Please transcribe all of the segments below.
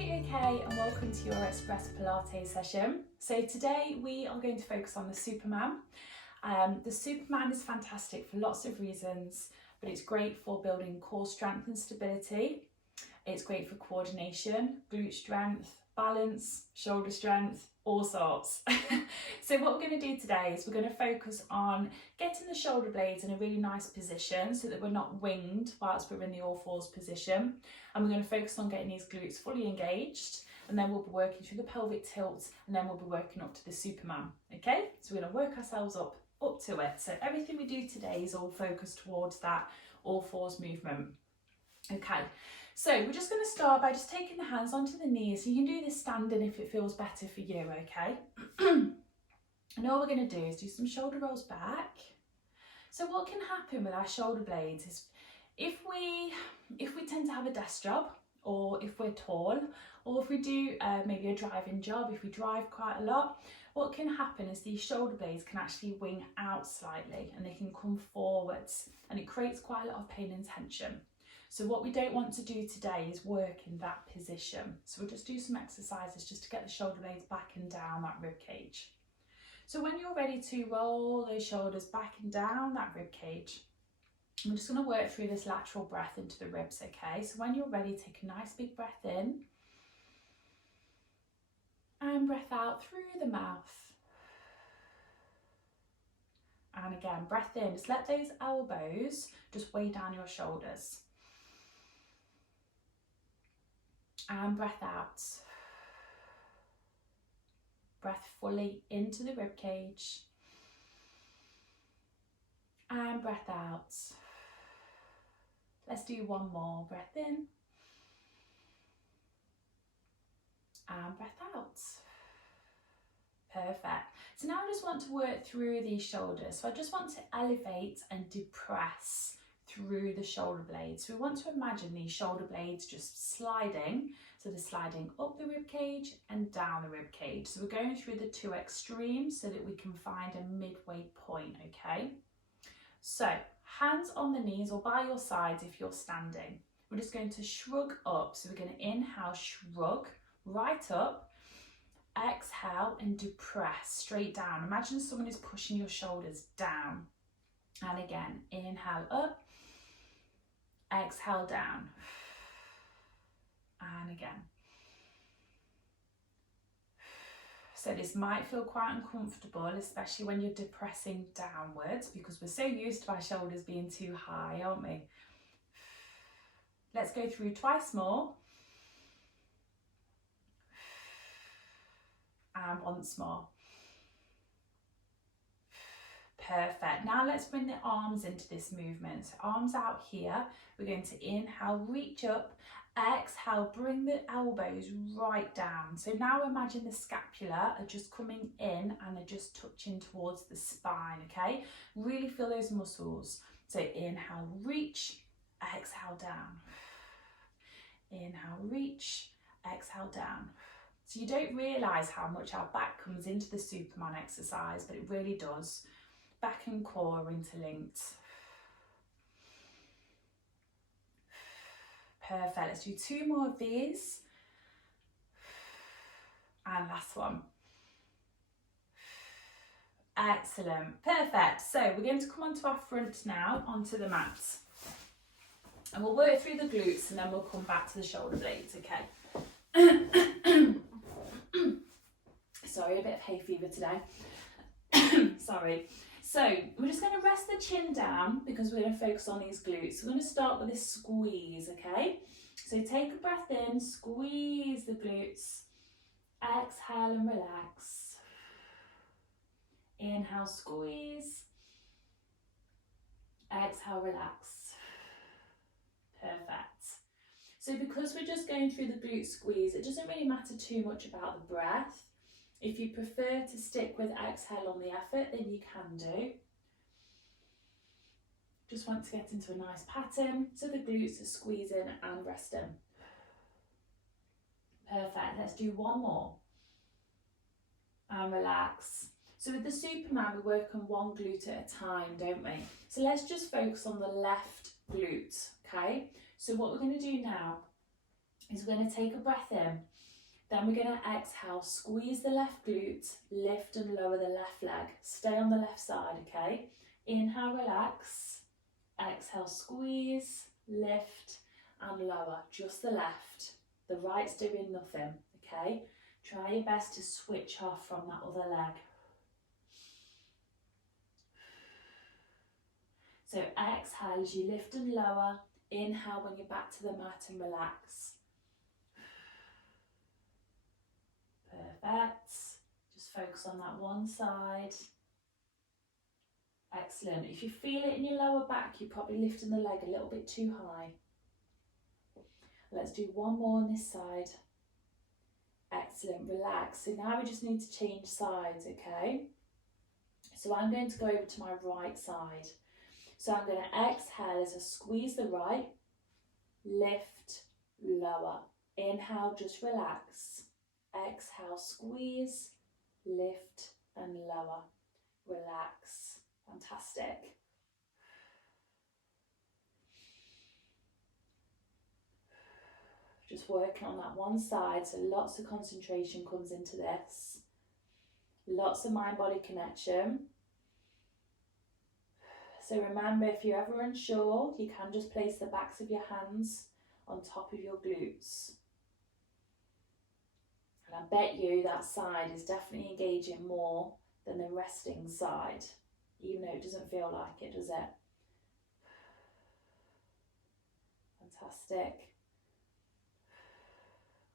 Hi, okay, and welcome to your Express Pilates session. So today we are going to focus on the Superman. The Superman is fantastic for lots of reasons, but it's great for building core strength and stability. It's great for coordination, glute strength, balance, shoulder strength, all sorts. So what we're going to do today is we're going to focus on getting the shoulder blades in a really nice position so that we're not winged whilst we're in the all fours position. And we're going to focus on getting these glutes fully engaged, and then we'll be working through the pelvic tilt, and then we'll be working up to the Superman. Okay, so we're going to work ourselves up to it. So everything we do today is all focused towards that all fours movement. Okay, so we're just going to start by just taking the hands onto the knees. So you can do this standing if it feels better for you, okay? And all we're going to do is do some shoulder rolls back. So what can happen with our shoulder blades is if we tend to have a desk job, or if we're tall, or if we do maybe a driving job, if we drive quite a lot, what can happen is these shoulder blades can actually wing out slightly and they can come forwards, and it creates quite a lot of pain and tension. So what we don't want to do today is work in that position. So we'll just do some exercises just to get the shoulder blades back and down that rib cage. So when you're ready to roll those shoulders back and down that rib cage, I'm just going to work through this lateral breath into the ribs, okay? So when you're ready, take a nice big breath in and breath out through the mouth. And again, breath in, just let those elbows just weigh down your shoulders. And breath out. Breath fully into the rib cage. And breath out. Let's do one more. Breath in. And breath out. Perfect. So now I just want to work through these shoulders. So I just want to elevate and depress through the shoulder blades. So we want to imagine these shoulder blades just sliding. So they're sliding up the rib cage and down the rib cage. So we're going through the two extremes so that we can find a midway point, okay? So hands on the knees or by your sides if you're standing. We're just going to shrug up. So we're going to inhale, shrug right up, exhale and depress straight down. Imagine someone is pushing your shoulders down. And again, inhale up, exhale down. And again. So this might feel quite uncomfortable, especially when you're depressing downwards, because we're so used to our shoulders being too high, aren't we? Let's go through twice more. And once more. Perfect. Now let's bring the arms into this movement. So arms out here. We're going to inhale, reach up. Exhale, bring the elbows right down. So now imagine the scapula are just coming in and they're just touching towards the spine, okay? Really feel those muscles. So inhale, reach, exhale down. Inhale, reach, exhale down. So you don't realise how much our back comes into the Superman exercise, but it really does. Back and core are interlinked. Perfect. Let's do two more of these. And last one. Excellent. Perfect. So we're going to come onto our front now, onto the mat. And we'll work through the glutes and then we'll come back to the shoulder blades, okay? Sorry, a bit of hay fever today. Sorry. So we're just going to rest the chin down because we're going to focus on these glutes. We're going to start with this squeeze, okay? So take a breath in, squeeze the glutes, exhale and relax. Inhale, squeeze, exhale, relax. Perfect. So because we're just going through the glute squeeze, it doesn't really matter too much about the breath. If you prefer to stick with exhale on the effort, then you can do. Just want to get into a nice pattern so the glutes are squeezing and resting. Perfect. Let's do one more. And relax. So with the Superman, we work on one glute at a time, don't we? So let's just focus on the left glute, okay? So what we're going to do now is we're going to take a breath in. Then we're going to exhale, squeeze the left glute, lift and lower the left leg. Stay on the left side, okay? Inhale, relax. Exhale, squeeze, lift and lower. Just the left. The right's doing nothing, okay? Try your best to switch off from that other leg. So exhale as you lift and lower. Inhale when you're back to the mat and relax. Perfect. Just focus on that one side. Excellent. If you feel it in your lower back, you're probably lifting the leg a little bit too high. Let's do one more on this side. Excellent. Relax. So now we just need to change sides, okay? So I'm going to go over to my right side. So I'm going to exhale as I squeeze the right, lift, lower. Inhale, just relax. Exhale, squeeze, lift and lower. Relax. Fantastic. Just working on that one side, so lots of concentration comes into this. Lots of mind-body connection. So remember, if you're ever unsure, you can just place the backs of your hands on top of your glutes. And I bet you that side is definitely engaging more than the resting side, even though it doesn't feel like it, does it? Fantastic.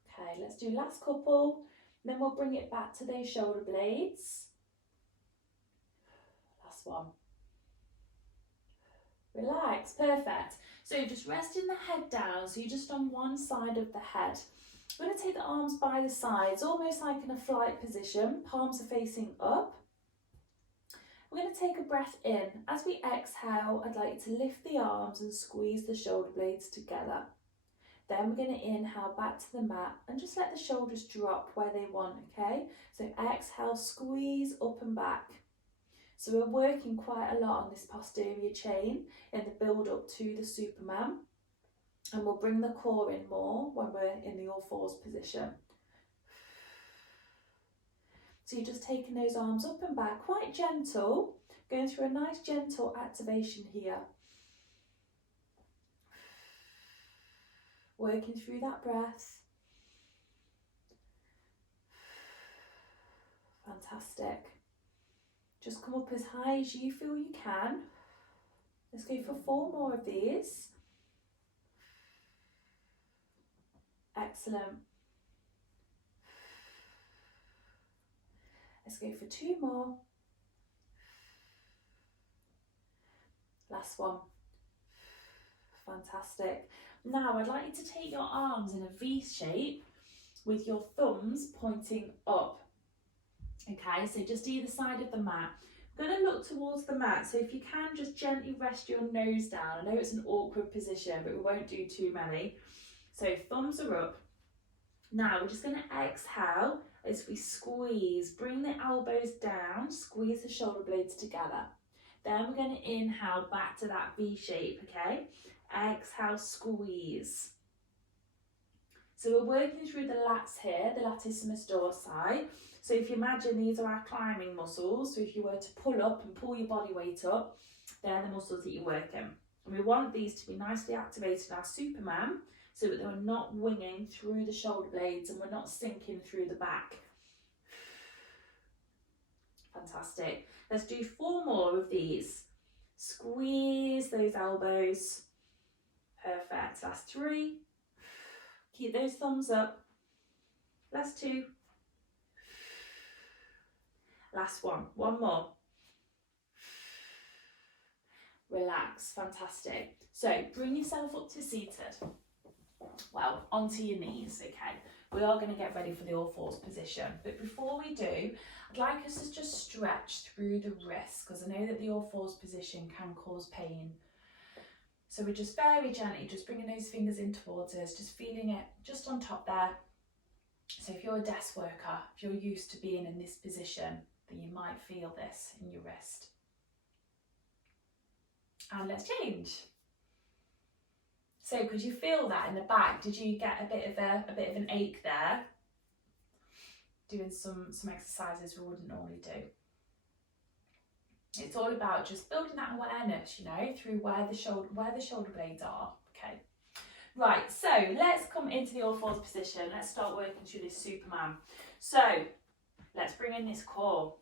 Okay, let's do last couple, then we'll bring it back to those shoulder blades. Last one. Relax, perfect. So just resting the head down, so you're just on one side of the head. We're going to take the arms by the sides, almost like in a flight position. Palms are facing up. We're going to take a breath in. As we exhale, I'd like you to lift the arms and squeeze the shoulder blades together. Then we're going to inhale back to the mat and just let the shoulders drop where they want, okay? So exhale, squeeze up and back. So we're working quite a lot on this posterior chain in the build up to the Superman. And we'll bring the core in more when we're in the all fours position. So you're just taking those arms up and back, quite gentle, going through a nice gentle activation here. Working through that breath. Fantastic. Just come up as high as you feel you can. Let's go for 4 more of these. Excellent. Let's go for 2 more. Last one. Fantastic. Now I'd like you to take your arms in a V shape with your thumbs pointing up. Okay, so just either side of the mat. I'm going to look towards the mat, so if you can just gently rest your nose down. I know it's an awkward position, but we won't do too many. So thumbs are up. Now we're just going to exhale as we squeeze, bring the elbows down, squeeze the shoulder blades together. Then we're going to inhale back to that V shape, okay? Exhale, squeeze. So we're working through the lats here, the latissimus dorsi. So if you imagine these are our climbing muscles, so if you were to pull up and pull your body weight up, they're the muscles that you're working. And we want these to be nicely activated in our Superman, so that they're not winging through the shoulder blades and we're not sinking through the back. Fantastic. Let's do 4 more of these. Squeeze those elbows. Perfect. Last 3. Keep those thumbs up. Last 2. Last one. 1 more. Relax. Fantastic. So bring yourself up to seated. Well, onto your knees, okay? We are going to get ready for the all fours position. But before we do, I'd like us to just stretch through the wrists, because I know that the all fours position can cause pain. So we're just very gently, just bringing those fingers in towards us, just feeling it just on top there. So if you're a desk worker, if you're used to being in this position, then you might feel this in your wrist. And let's change. So could you feel that in the back? Did you get a bit of an ache there? Doing some exercises we wouldn't normally do. It's all about just building that awareness, you know, through where the shoulder blades are. Okay. Right, so let's come into the all fours position. Let's start working through this Superman. So let's bring in this core.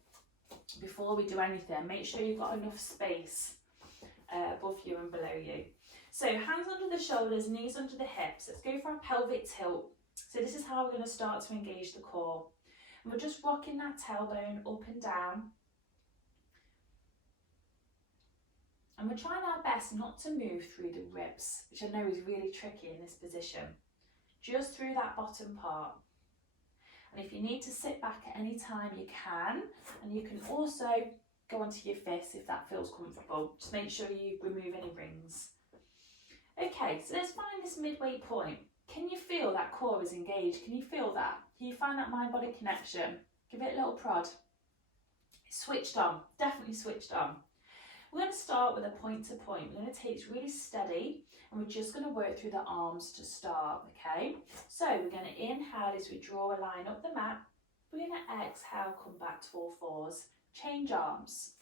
Before we do anything, make sure you've got enough space above you and below you. So hands under the shoulders, knees under the hips. Let's go for a pelvic tilt. So this is how we're going to start to engage the core. And we're just rocking that tailbone up and down. And we're trying our best not to move through the ribs, which I know is really tricky in this position. Just through that bottom part. And if you need to sit back at any time, you can. And you can also go onto your fists if that feels comfortable. Just make sure you remove any rings. Okay, so let's find this midway point. Can you feel that core is engaged? Can you feel that? Can you find that mind-body connection? Give it a little prod. It's switched on, definitely switched on. We're going to start with a point to point. We're going to take it really steady and we're just going to work through the arms to start, okay? So we're going to inhale as we draw a line up the mat. We're going to exhale, come back to all fours. Change arms.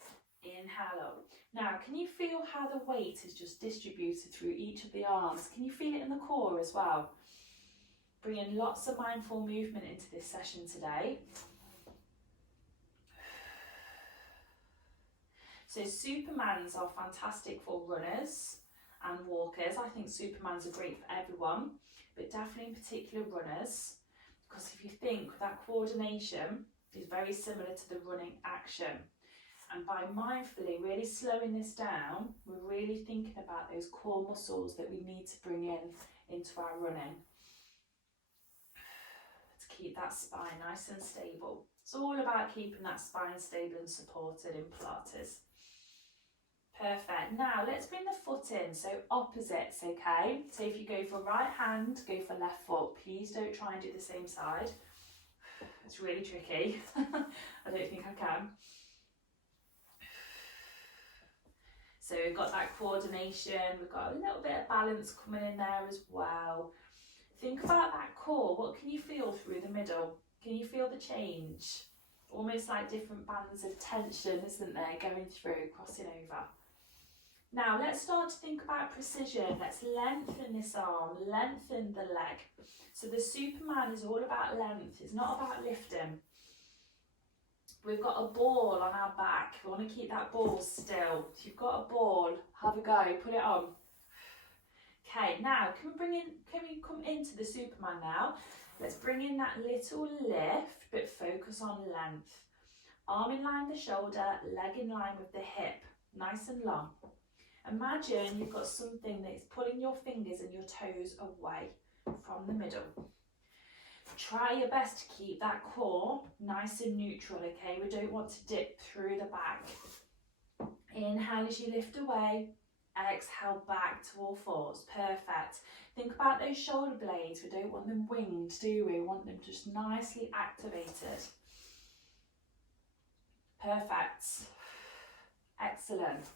Inhale up. Now, can you feel how the weight is just distributed through each of the arms? Can you feel it in the core as well? Bringing lots of mindful movement into this session today. So Supermans are fantastic for runners and walkers. I think Supermans are great for everyone, but definitely in particular runners, because if you think that coordination is very similar to the running action. And by mindfully really slowing this down, we're really thinking about those core muscles that we need to bring into our running. To keep that spine nice and stable. It's all about keeping that spine stable and supported in Pilates. Perfect. Now let's bring the foot in, so opposites, okay? So if you go for right hand, go for left foot. Please don't try and do the same side. It's really tricky. I don't think I can. So we've got that coordination, we've got a little bit of balance coming in there as well. Think about that core. What can you feel through the middle? Can you feel the change? Almost like different bands of tension, isn't there, going through, crossing over. Now let's start to think about precision. Let's lengthen this arm, lengthen the leg. So the Superman is all about length, it's not about lifting. We've got a ball on our back. We want to keep that ball still. If you've got a ball, have a go, put it on. Okay, now can we come into the Superman now? Let's bring in that little lift, but focus on length. Arm in line with the shoulder, leg in line with the hip, nice and long. Imagine you've got something that's pulling your fingers and your toes away from the middle. Try your best to keep that core nice and neutral, okay? We don't want to dip through the back. Inhale as you lift away, exhale back to all fours. Perfect. Think about those shoulder blades. We don't want them winged, do we? We want them just nicely activated. Perfect. Excellent.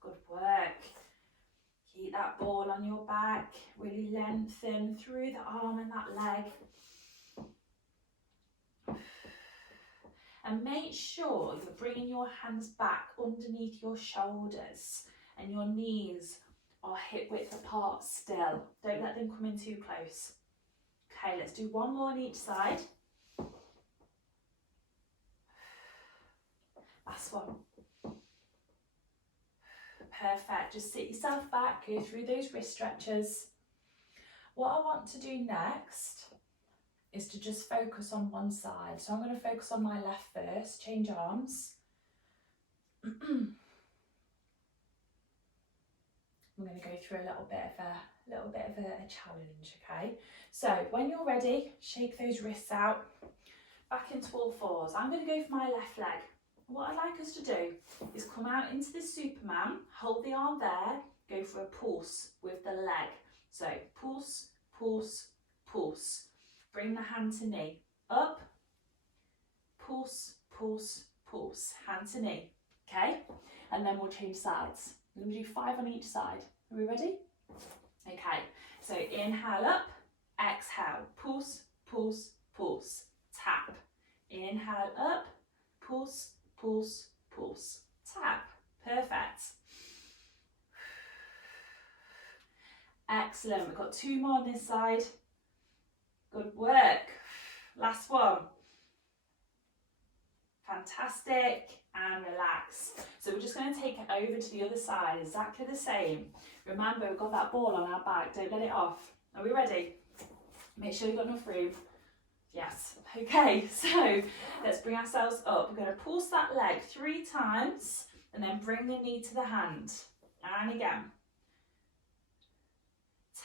Good work. Keep that ball on your back, really lengthen through the arm and that leg. And make sure you're bringing your hands back underneath your shoulders and your knees are hip width apart still. Don't let them come in too close. Okay, let's do one more on each side. Last one. Perfect, just sit yourself back, go through those wrist stretches. What I want to do next is to just focus on one side. So I'm going to focus on my left first, change arms. I'm going to go through a little bit of a challenge, okay? So when you're ready, shake those wrists out, back into all fours. I'm going to go for my left leg. What I'd like us to do is come out into this Superman, hold the arm there, go for a pulse with the leg. So pulse, pulse, pulse. Bring the hand to knee, up, pulse, pulse, pulse, hand to knee, okay? And then we'll change sides. We're going to do 5 on each side. Are we ready? Okay, so inhale up, exhale, pulse, pulse, pulse, tap. Inhale up, pulse, pulse, pulse, tap. Perfect. Excellent, we've got 2 more on this side. Good work. Last one. Fantastic, and relax. So we're just going to take it over to the other side, exactly the same. Remember, we've got that ball on our back, don't let it off. Are we ready? Make sure you've got enough room. Yes. Okay, so let's bring ourselves up. We're going to pulse that leg 3 times and then bring the knee to the hand. And again.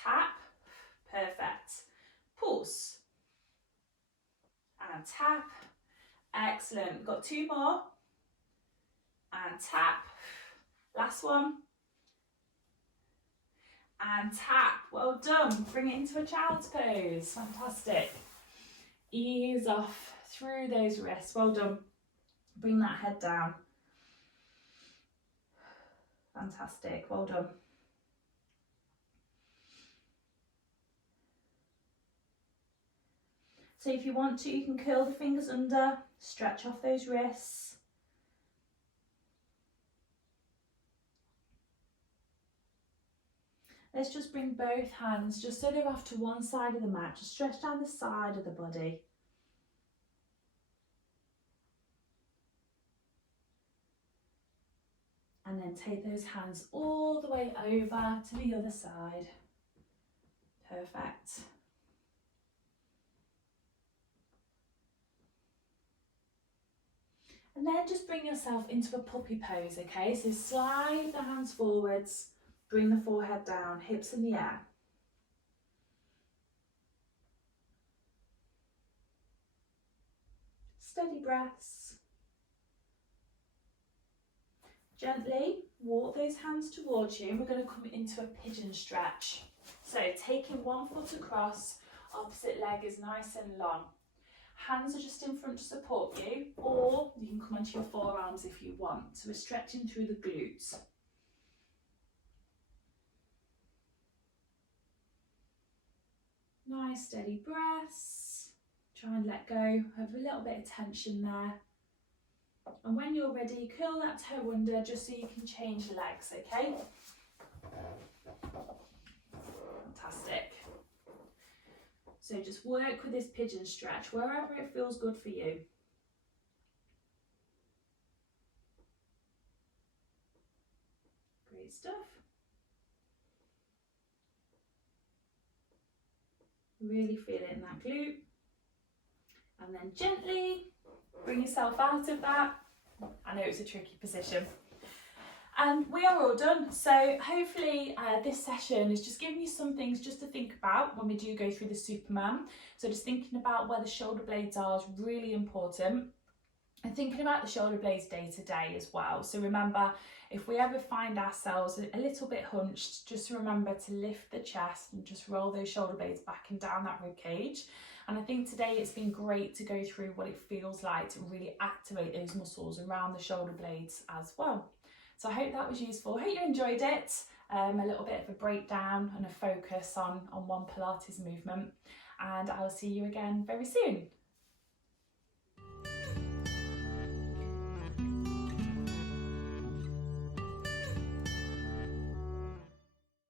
Tap. Perfect. Pulse. And tap. Excellent. We've got 2 more. And tap. Last one. And tap. Well done. Bring it into a child's pose. Fantastic. Ease off through those wrists. Well done. Bring that head down. Fantastic. Well done. So if you want to, you can curl the fingers under, stretch off those wrists. Let's just bring both hands just so they're off to one side of the mat. Just stretch down the side of the body. And then take those hands all the way over to the other side. Perfect. And then just bring yourself into a puppy pose, okay? So slide the hands forwards, bring the forehead down, hips in the air. Steady breaths. Gently walk those hands towards you and we're going to come into a pigeon stretch. So taking one foot across, opposite leg is nice and long. Hands are just in front to support you, or you can come onto your forearms if you want. So we're stretching through the glutes. Nice steady breaths. Try and let go of a little bit of tension there. And when you're ready, curl that toe under just so you can change legs, okay? Fantastic. So just work with this pigeon stretch wherever it feels good for you. Great stuff. Really feel it in that glute. And then gently bring yourself out of that. I know it's a tricky position. And we are all done. So hopefully this session is just giving you some things just to think about when we do go through the Superman. So just thinking about where the shoulder blades are is really important. And thinking about the shoulder blades day to day as well. So remember, if we ever find ourselves a little bit hunched, just remember to lift the chest and just roll those shoulder blades back and down that rib cage. And I think today it's been great to go through what it feels like to really activate those muscles around the shoulder blades as well. So I hope that was useful. I hope you enjoyed it. A little bit of a breakdown and a focus on one Pilates movement. And I'll see you again very soon.